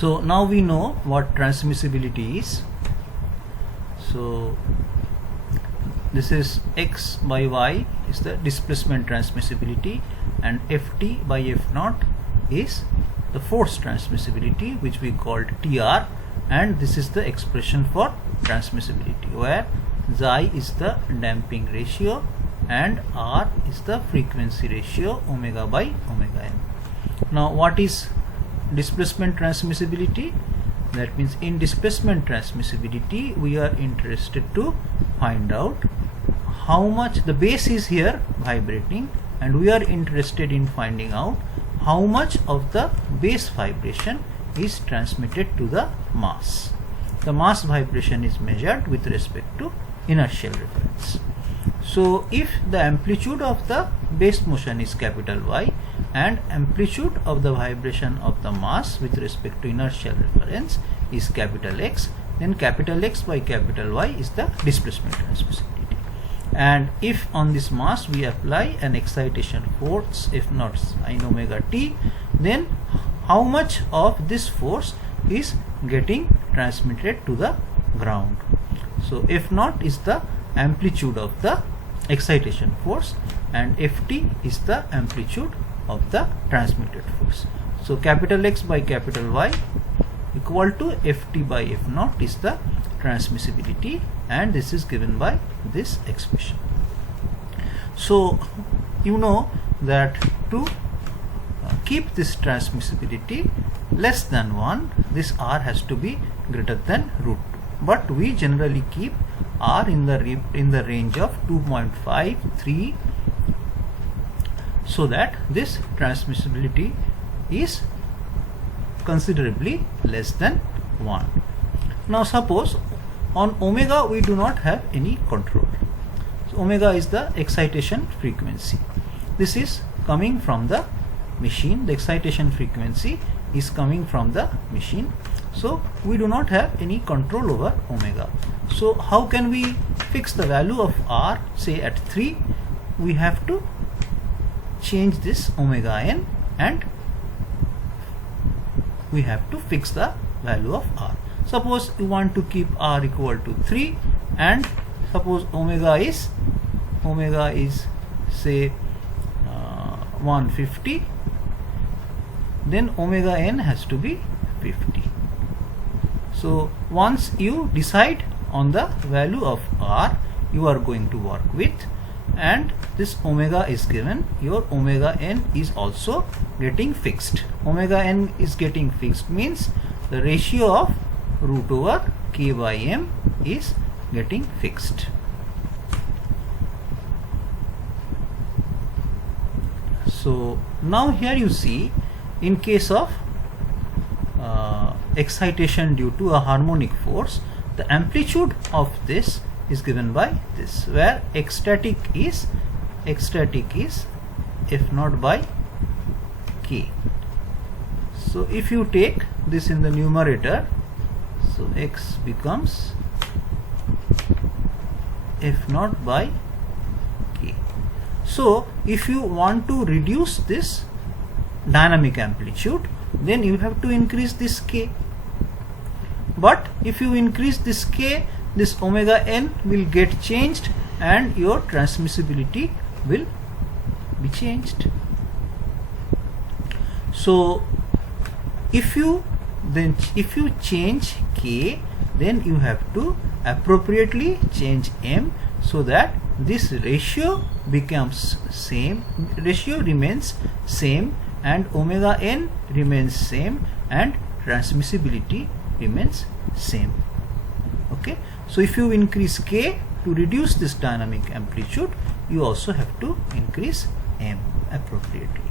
So now we know what transmissibility is. So this is x by y is the displacement transmissibility, and ft by f naught is the force transmissibility, which we called TR, and this is the expression for transmissibility, where xi is the damping ratio and r is the frequency ratio, omega by omega n. Now what is displacement transmissibility? That means in displacement transmissibility we are interested to find out how much the base is here vibrating, and we are interested in finding out how much of the base vibration is transmitted to the mass. The mass vibration is measured with respect to inertial reference. So if the amplitude of the base motion is capital Y and amplitude of the vibration of the mass with respect to inertial reference is capital X, then capital X by capital Y is the displacement transmissibility. And if on this mass we apply an excitation force F naught sin omega t, then how much of this force is getting transmitted to the ground? So F naught is the amplitude of the excitation force and Ft is the amplitude of the transmitted force. So capital X by capital Y equal to Ft by F naught is the transmissibility, and this is given by this expression. So you know that to keep this transmissibility less than 1, this R has to be greater than root 2, but we generally keep R in the range of 2.5, 3, so that this transmissibility is considerably less than 1. Now suppose on omega we do not have any control. So omega is the excitation frequency. This is coming from the machine. The excitation frequency is coming from the machine. So we do not have any control over omega. So how can we fix the value of R, say at 3? We have to change this omega n and we have to fix the value of R. Suppose you want to keep R equal to 3, and suppose omega is say 150, then omega n has to be 50. So once you decide on the value of R you are going to work with, and this omega is given, your omega n is also getting fixed. Omega n is getting fixed means the ratio of root over k by m is getting fixed. So now here you see, in case of excitation due to a harmonic force, the amplitude of this is given by this, where ecstatic is F naught by k. So if you take this in the numerator, so x becomes F naught by k. So if you want to reduce this dynamic amplitude, then you have to increase this k. But if you increase this k, this omega n will get changed and your transmissibility will be changed. So if you change k, then you have to appropriately change m, so that this ratio becomes same, ratio remains same, and omega n remains same, and transmissibility remains same. Okay, so if you increase k to reduce this dynamic amplitude, you also have to increase m appropriately.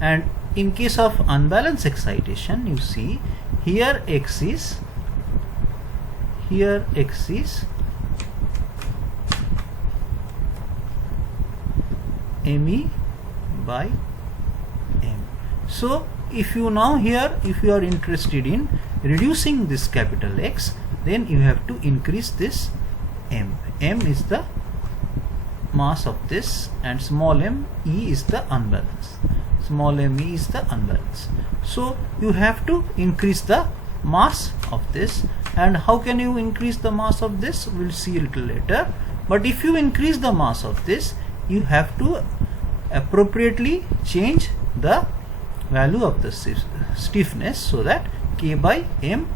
And in case of unbalanced excitation, you see here x is me by m. So if you now here, if you are interested in reducing this capital X, then you have to increase this m. M is the mass of this, and small m, E is the unbalance. Small m, E is the unbalance. So you have to increase the mass of this. And how can you increase the mass of this? We'll see a little later. But if you increase the mass of this, you have to appropriately change the value of the stiffness so that K by M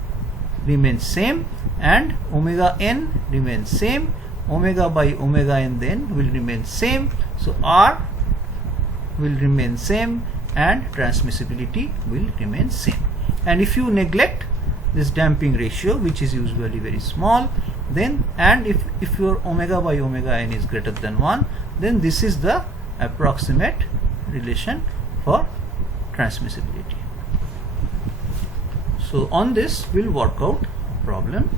remains same and omega n remains same, omega by omega n then will remain same, so R will remain same and transmissibility will remain same. And if you neglect this damping ratio, which is usually very small, then and if your omega by omega n is greater than 1, then this is the approximate relation for transmissibility. So on this we'll work out a problem.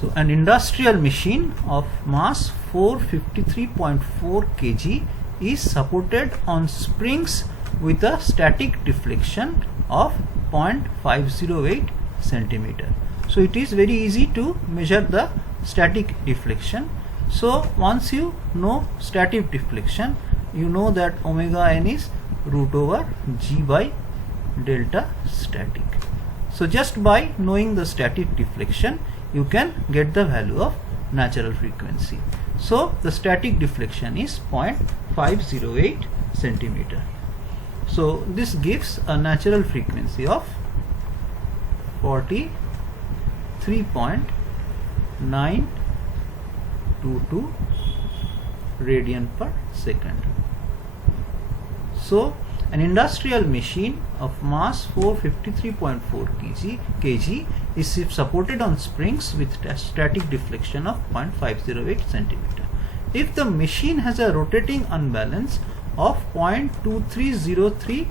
So an industrial machine of mass 453.4 kg is supported on springs with a static deflection of 0.508 centimeter. So it is very easy to measure the static deflection. So once you know static deflection, you know that omega n is root over g by delta static. So just by knowing the static deflection, you can get the value of natural frequency. So the static deflection is 0.508 centimeter. So this gives a natural frequency of 43.922 radian per second. So an industrial machine of mass 453.4 kg is supported on springs with static deflection of 0.508 centimeter. If the machine has a rotating unbalance of 0.2303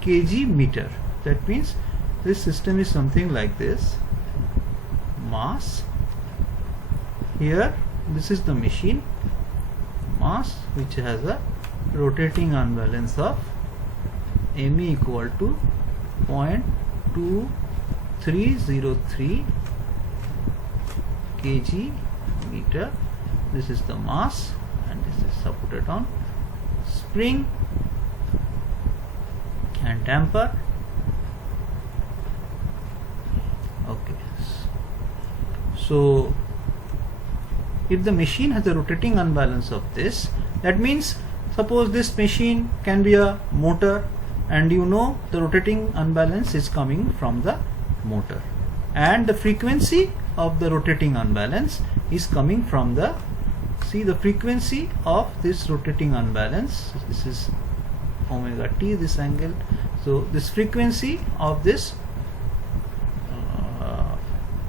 kg meter, that means this system is something like this. Mass, here this is the machine mass, which has a rotating unbalance of m equal to 0.2303 kg meter. This is the mass and this is supported on spring and damper. Okay, so if the machine has a rotating unbalance of this, that means suppose this machine can be a motor, and you know the rotating unbalance is coming from the motor, and the frequency of the rotating unbalance is coming from the, see the frequency of this rotating unbalance, this is omega t, this angle, so this frequency of this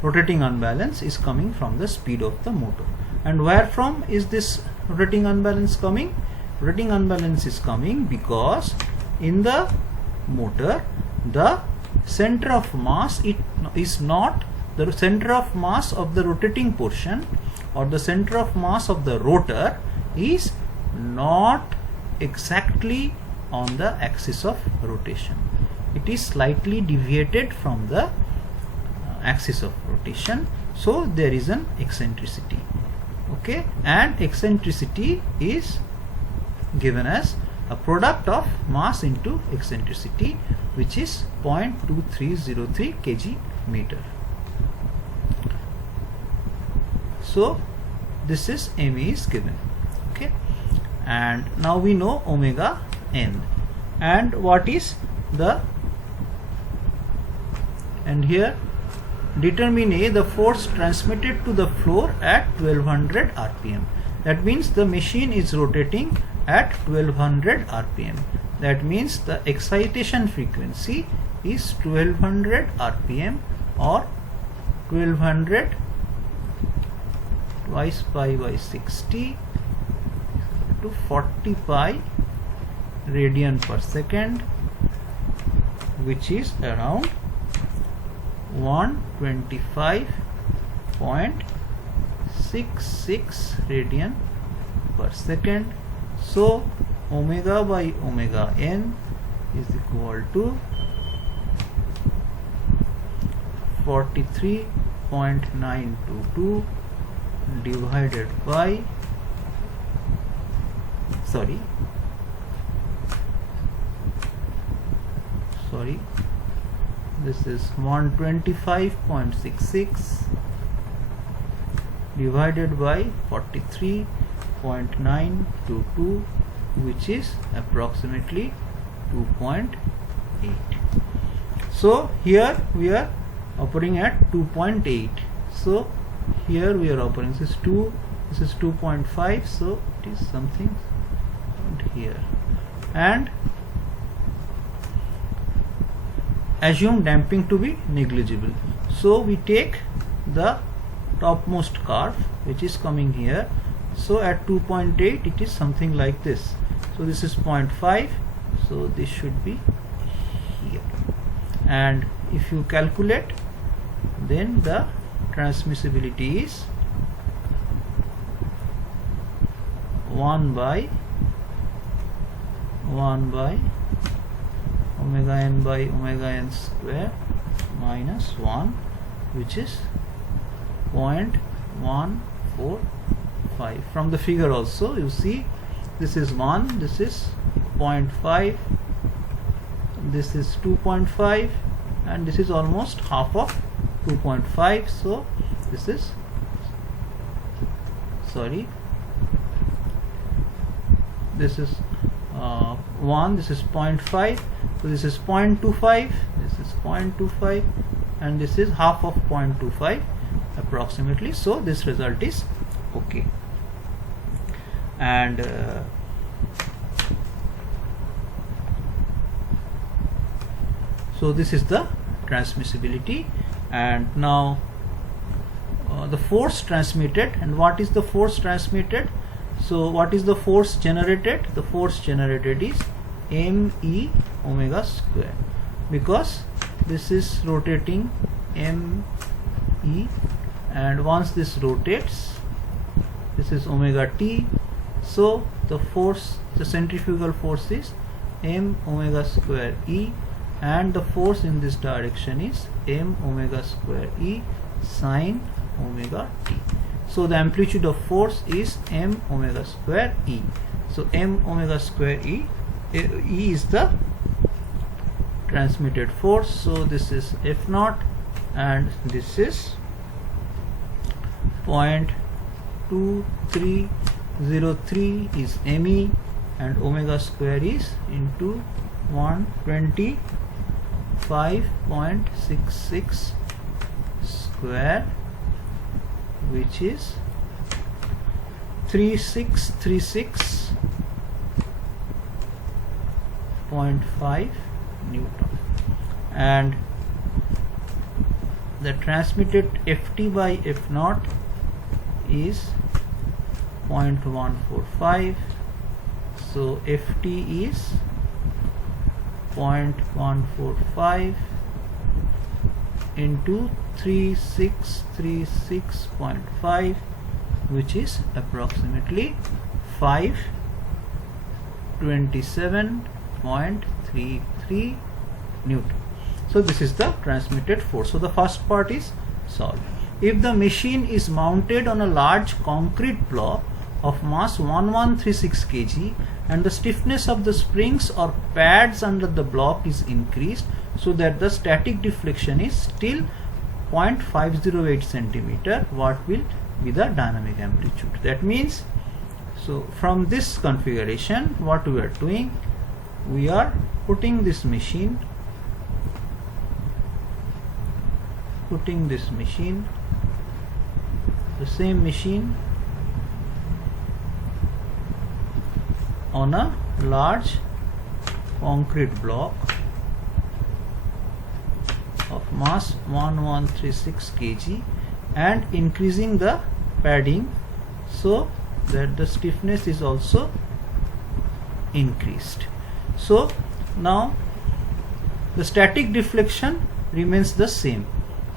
rotating unbalance is coming from the speed of the motor. And where from is this rotating unbalance coming? Rotating unbalance is coming because in the motor the center of mass, it is not the center of mass of the rotating portion, or the center of mass of the rotor is not exactly on the axis of rotation. It is slightly deviated from the axis of rotation, so there is an eccentricity. Okay, and eccentricity is given as a product of mass into eccentricity, which is 0.2303 kg meter. So this is ME is given. Okay, and now we know omega n, and what is the, and here determine A, the force transmitted to the floor at 1200 rpm. That means the machine is rotating at 1200 rpm. That means the excitation frequency is 1200 rpm, or 1200 twice pi by 60 to 40 pi radian per second, which is around 125.66 radian per second. So omega by omega n is equal to 43.922 divided by, sorry 0.508 this is 125.66 divided by 43.922, which is approximately 2.8. So here we are operating at 2.8. So here we are operating, this is 2, this is 2.5, so it is something around here. And assume damping to be negligible. So we take the topmost curve which is coming here. So at 2.8 it is something like this. So this is 0.5, so this should be here. And if you calculate, then the transmissibility is 1 by omega n by omega n square minus 1, which is 0.145. From the figure also you see this is 1, this is 0.5, this is 2.5, and this is almost half of 2.5. So this is, sorry, this is 1, this is 0.5, so this is 0.25, this is 0.25, and this is half of 0.25 approximately. So this result is okay. And so this is the transmissibility. And now the force transmitted. And what is the force transmitted? So what is the force generated? The force generated is me omega square, because this is rotating me, and once this rotates, this is omega t. So the force, the centrifugal force is m omega square e, and the force in this direction is m omega square e sine omega t. So the amplitude of force is m omega square e. So m omega square e is the transmitted force. So this is F naught, and this is 0.2303 is me, and omega square is into 125.66 square, which is 3636.5 Newton. And the transmitted Ft by F naught is 0.145. So Ft is 0.145 into 3636.5, which is approximately 527.33 Newton. So this is the transmitted force. So the first part is solved. If the machine is mounted on a large concrete block of mass 1136 kg and the stiffness of the springs or pads under the block is increased so that the static deflection is still 0.508 centimeter, what will be the dynamic amplitude? That means, so from this configuration, what we are doing, we are putting this machine, the same machine on a large concrete block of mass 1136 kg and increasing the padding so that the stiffness is also increased. So now the static deflection remains the same.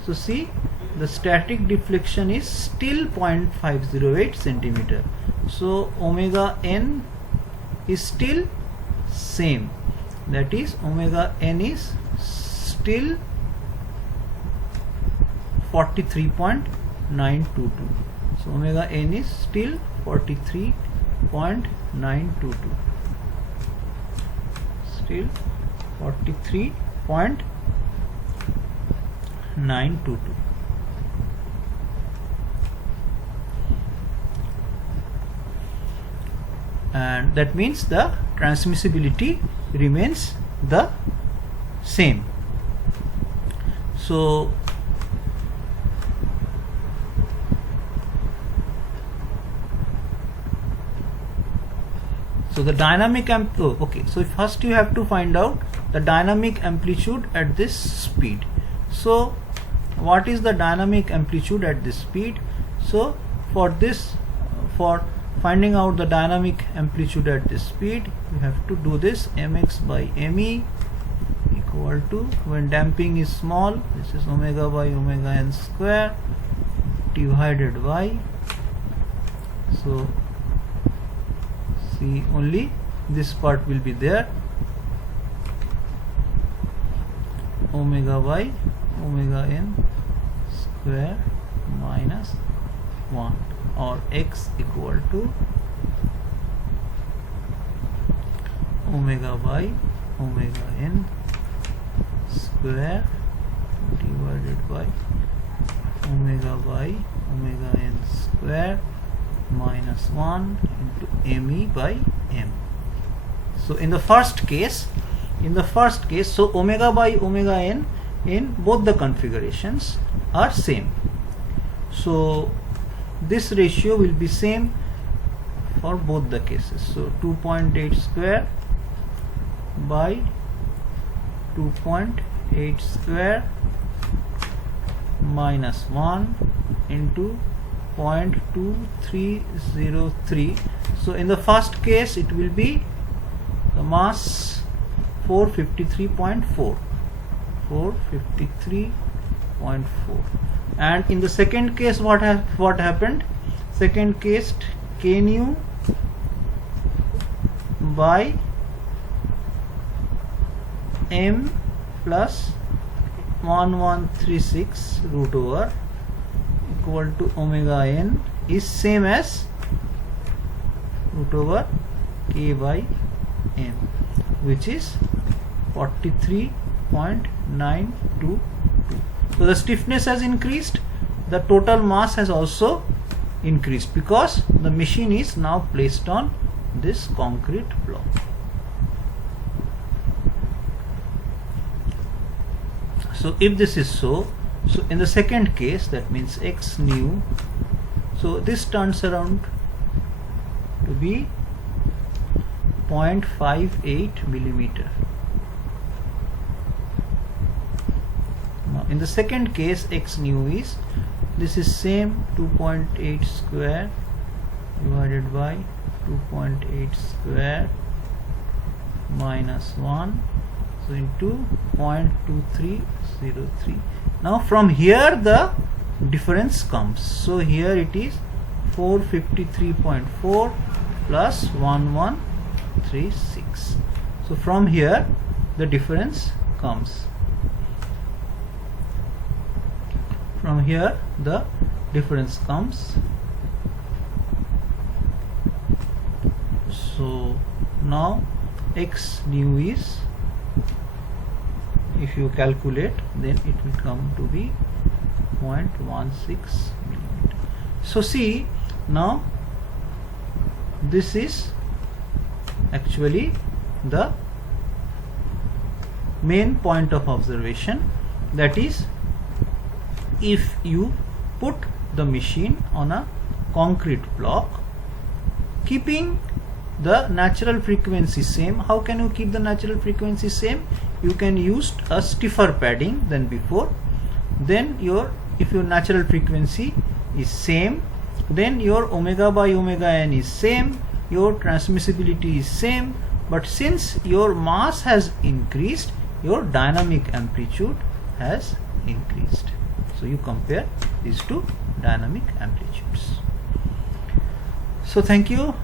So see, the static deflection is still 0.508 centimeter. So omega n is still same, that is omega n is still 43.922. So omega n is still 43.922, still 43.922. 922. And that means the transmissibility remains the same. So the dynamic so first you have to find out the dynamic amplitude at this speed. So what is the dynamic amplitude at this speed? So for finding out the dynamic amplitude at this speed, you have to do this mx by me equal to, when damping is small, this is omega by omega n square divided by, so see only this part will be there, omega by omega n square minus 1, or x equal to omega by omega n square divided by omega by omega n square minus 1 into me by m. So in the first case, so omega by omega n in both the configurations are same. So this ratio will be same for both the cases. So 2.8 square by 2.8 square minus 1 into 0.2303. So in the first case it will be the mass 453.4, and in the second case what happened? Second case k nu by m plus 1136 root over equal to omega n is same as root over k by m, which is 43.922. So the stiffness has increased, the total mass has also increased because the machine is now placed on this concrete block. So if this is so in the second case, that means x nu, so this turns around to be 0.58 millimeter. Now in the second case, x nu is, this is same 2.8 square divided by 2.8 square minus 1, so into 0.2303. Now from here the difference comes. So here it is 453.4 plus 1136. So from here the difference comes. From here the difference comes. So now x nu is, if you calculate, then it will come to be 0.16 millimeter. So see, now this is actually the main point of observation, that is, if you put the machine on a concrete block, keeping the natural frequency same. How can you keep the natural frequency same? You can use a stiffer padding than before. Then if your natural frequency is same, then your omega by omega n is same, your transmissibility is same, but since your mass has increased, your dynamic amplitude has increased. So you compare these two dynamic amplitudes. So thank you.